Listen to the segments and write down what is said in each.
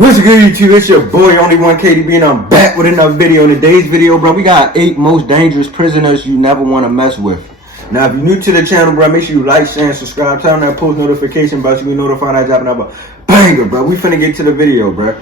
What's good, YouTube? It's your boy, Only One KDB, and I'm back with another video. In today's video, bro, we got 8 most dangerous prisoners you never want to mess with. Now, if you're new to the channel, bro, make sure you like, share, and subscribe. Turn on that post notification bell so you be notified I drop another banger, bro. We finna get to the video, bro.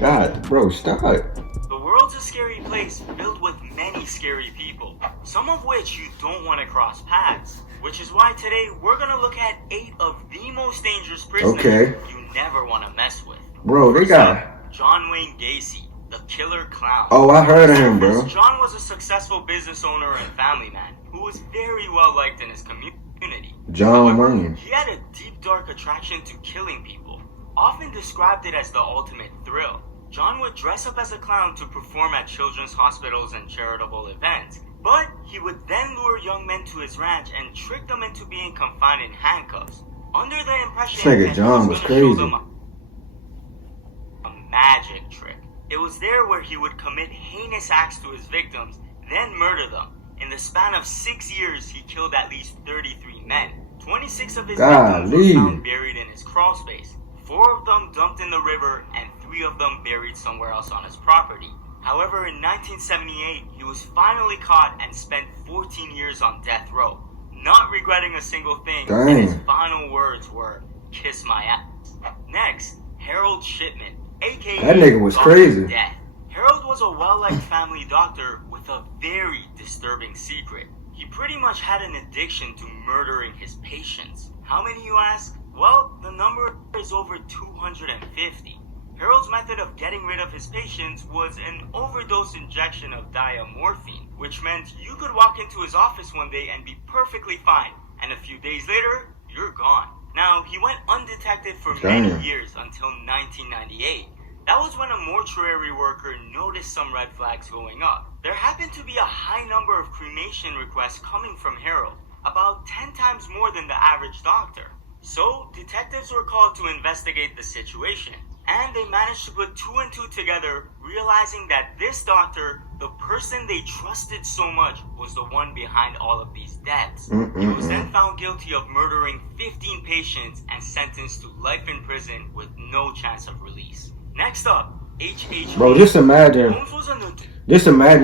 God, bro, stop. The world's a scary place filled with many scary people, some of which you don't want to cross paths. Which is why today we're gonna look at 8 of the most dangerous prisoners you never want to mess with. Bro, they got John Wayne Gacy, the killer clown. Oh, I heard of him, bro. John was a successful business owner and family man who was very well liked in his community. John Wayne. He had a deep, dark attraction to killing people, often described it as the ultimate thrill. John would dress up as a clown to perform at children's hospitals and charitable events. But he would then lure young men to his ranch and trick them into being confined in handcuffs, under the impression that John was crazy. Show them a magic trick. It was there where he would commit heinous acts to his victims, then murder them. In the span of 6 years, he killed at least 33 men. 26 of his victims were found buried in his crawl space, 4 of them dumped in the river, and 3 of them buried somewhere else on his property. However, in 1978, he was finally caught and spent 14 years on death row, not regretting a single thing, and his final words were, "Kiss my ass." Next, Harold Shipman, aka that nigga was crazy. Death. Harold was a well-liked family doctor with a very disturbing secret. He pretty much had an addiction to murdering his patients. How many, you ask? Well, the number is over 250. Harold's method of getting rid of his patients was an overdose injection of diamorphine, which meant you could walk into his office one day and be perfectly fine, and a few days later, you're gone. Now, he went undetected for many years until 1998. That was when a mortuary worker noticed some red flags going up. There happened to be a high number of cremation requests coming from Harold, about 10 times more than the average doctor. So, detectives were called to investigate the situation. And they managed to put 2 and 2 together, realizing that this doctor, the person they trusted so much, was the one behind all of these deaths. He was then found guilty of murdering 15 patients and sentenced to life in prison with no chance of release. Next up, H.H. Bro, just imagine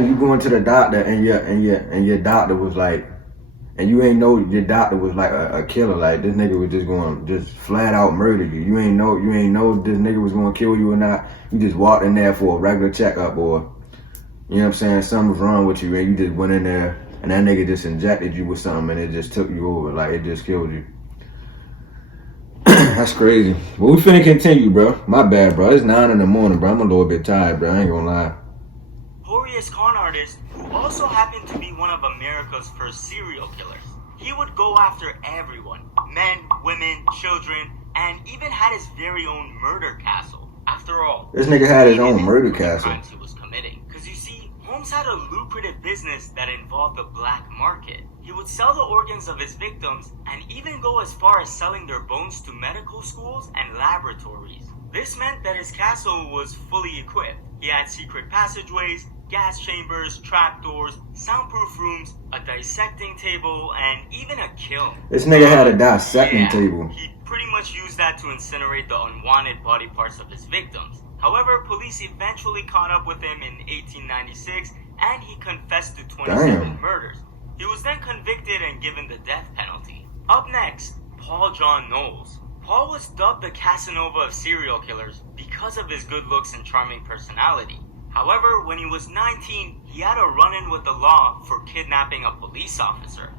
you going to the doctor and your doctor was like, and you ain't know your doctor was like a killer. Like, this nigga was just going to just flat out murder you. You ain't know if this nigga was going to kill you or not. You just walked in there for a regular checkup, or, you know what I'm saying, something was wrong with you, and you just went in there and that nigga just injected you with something and it just took you over. Like, it just killed you. That's crazy. But we finna continue, bro. My bad, bro. It's 9 in the morning, bro. I'm a little bit tired, bro. I ain't gonna lie. Notorious con artist who also happened to be one of America's first serial killers. He would go after everyone, men, women, children, and even had his very own murder castle. After all, this nigga had his own murder castle. Crimes he was committing. Because you see, Holmes had a lucrative business that involved the black market. He would sell the organs of his victims and even go as far as selling their bones to medical schools and laboratories. This meant that his castle was fully equipped. He had secret passageways, gas chambers, trapdoors, soundproof rooms, a dissecting table, and even a kiln. This nigga had a dissecting table. He pretty much used that to incinerate the unwanted body parts of his victims. However, police eventually caught up with him in 1896, and he confessed to 27 murders. He was then convicted and given the death penalty. Up next, Paul John Knowles. Paul was dubbed the Casanova of serial killers because of his good looks and charming personality. However, when he was 19, he had a run-in with the law for kidnapping a police officer.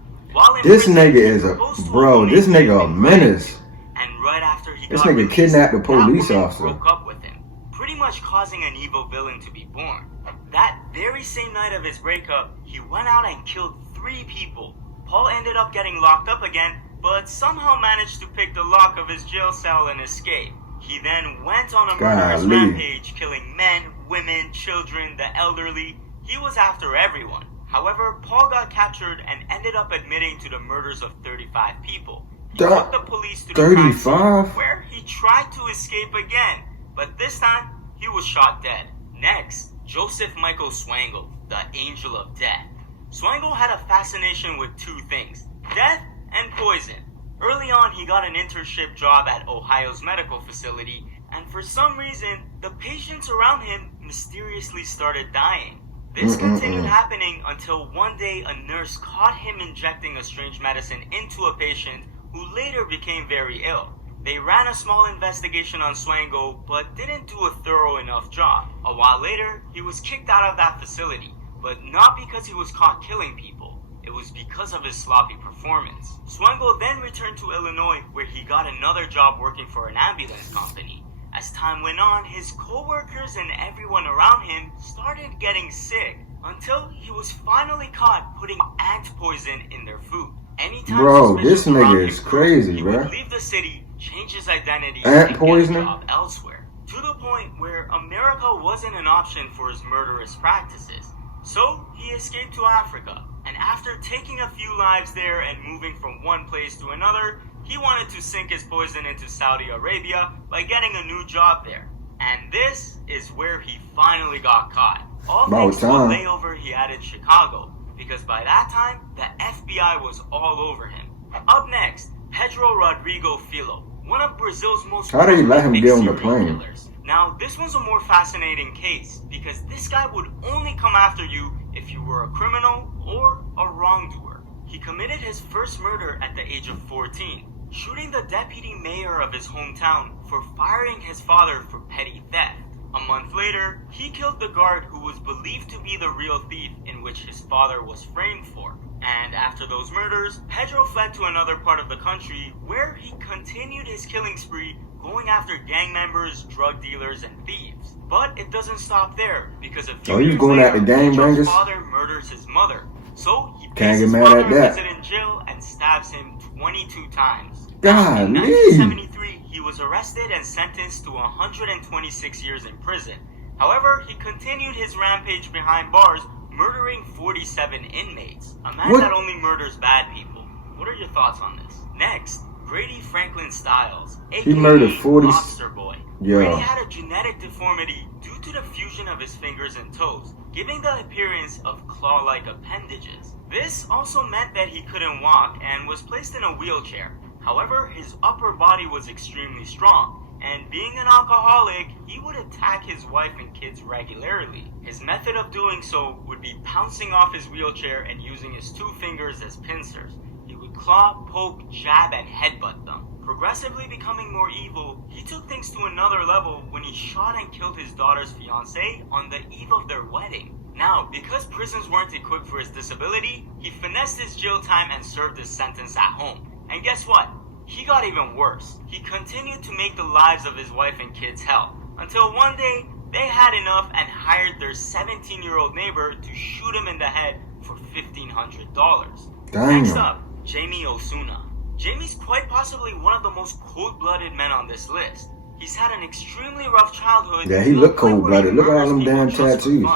This nigga is this nigga a menace. And right after he this nigga kidnapped a police officer. Broke up with him, pretty much causing an evil villain to be born. That very same night of his breakup, he went out and killed 3 people. Paul ended up getting locked up again, but somehow managed to pick the lock of his jail cell and escape. He then went on a murderous rampage, killing men, women, children, the elderly. He was after everyone. However, Paul got captured and ended up admitting to the murders of 35 people. He took the police to the crime scene, where he tried to escape again, but this time he was shot dead. Next, Joseph Michael Swangle, the Angel of Death. Swangle had a fascination with 2 things: death and poison. Early on, he got an internship job at Ohio's medical facility, and for some reason, the patients around him mysteriously started dying. This continued happening until one day a nurse caught him injecting a strange medicine into a patient who later became very ill. They ran a small investigation on Swango, but didn't do a thorough enough job. A while later, he was kicked out of that facility, but not because he was caught killing people. It was because of his sloppy performance. Swango then returned to Illinois, where he got another job working for an ambulance company. As time went on, his co-workers and everyone around him started getting sick, until he was finally caught putting ant poison in their food. Anytime bro, this suspicion around nigga him is grew, crazy, he bro. would leave the city, change his identity, Ant and poisoning? get a job elsewhere. To the point where America wasn't an option for his murderous practices. So he escaped to Africa, and after taking a few lives there and moving from one place to another, he wanted to sink his poison into Saudi Arabia by getting a new job there. And this is where he finally got caught. All thanks to a layover he had in Chicago, because by that time, the FBI was all over him. Up next, Pedro Rodrigo Filho, one of Brazil's most How did he let him get on the serial plane? killers. Now, this one's a more fascinating case, because this guy would only come after you if you were a criminal or a wrongdoer. He committed his first murder at the age of 14, shooting the deputy mayor of his hometown for firing his father for petty theft. A month later, he killed the guard who was believed to be the real thief in which his father was framed for. And after those murders, Pedro fled to another part of the country where he continued his killing spree, going after gang members, drug dealers, and thieves. But it doesn't stop there, because a few years later, Pedro's father murders his mother. So he pays his father a visit in jail and stabs him 22 times. In 1973, he was arrested and sentenced to 126 years in prison. However, he continued his rampage behind bars, murdering 47 inmates. A man that only murders bad people. What are your thoughts on this? Next, Grady Franklin Stiles, aka Lobster Boy. Grady had a genetic deformity due to the fusion of his fingers and toes, giving the appearance of claw-like appendages. This also meant that he couldn't walk and was placed in a wheelchair. However, his upper body was extremely strong, and being an alcoholic, he would attack his wife and kids regularly. His method of doing so would be pouncing off his wheelchair and using his two fingers as pincers. He would claw, poke, jab, and headbutt them. Progressively becoming more evil, he took things to another level when he shot and killed his daughter's fiancé on the eve of their wedding. Now, because prisons weren't equipped for his disability, he finessed his jail time and served his sentence at home. And guess what? He got even worse. He continued to make the lives of his wife and kids hell, until one day, they had enough and hired their 17-year-old neighbor to shoot him in the head for $1,500. Next up, Jamie Osuna. Jamie's quite possibly one of the most cold-blooded men on this list. He's had an extremely rough childhood. Yeah, he looked cold-blooded. Look at all them damn tattoos.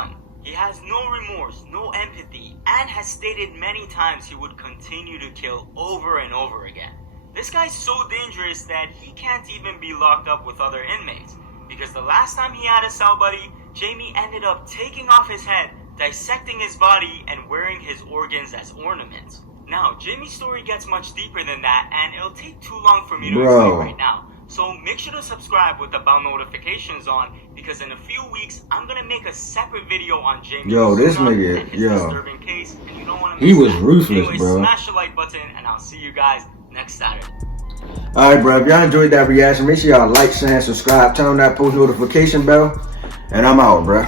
He has no remorse, no empathy, and has stated many times he would continue to kill over and over again. This guy's so dangerous that he can't even be locked up with other inmates, because the last time he had a cell buddy, Jamie ended up taking off his head, dissecting his body, and wearing his organs as ornaments. Now, Jamie's story gets much deeper than that, and it'll take too long for me to explain right now. So make sure to subscribe with the bell notifications on, because in a few weeks, I'm gonna make a separate video on Jamie this nigga, and his disturbing case, and you don't wanna miss he was that. ruthless, Anyway, bro. Smash the like button, and I'll see you guys next Saturday. Alright, bro, if y'all enjoyed that reaction, make sure y'all like, share, and subscribe, turn on that post notification bell, and I'm out, bro.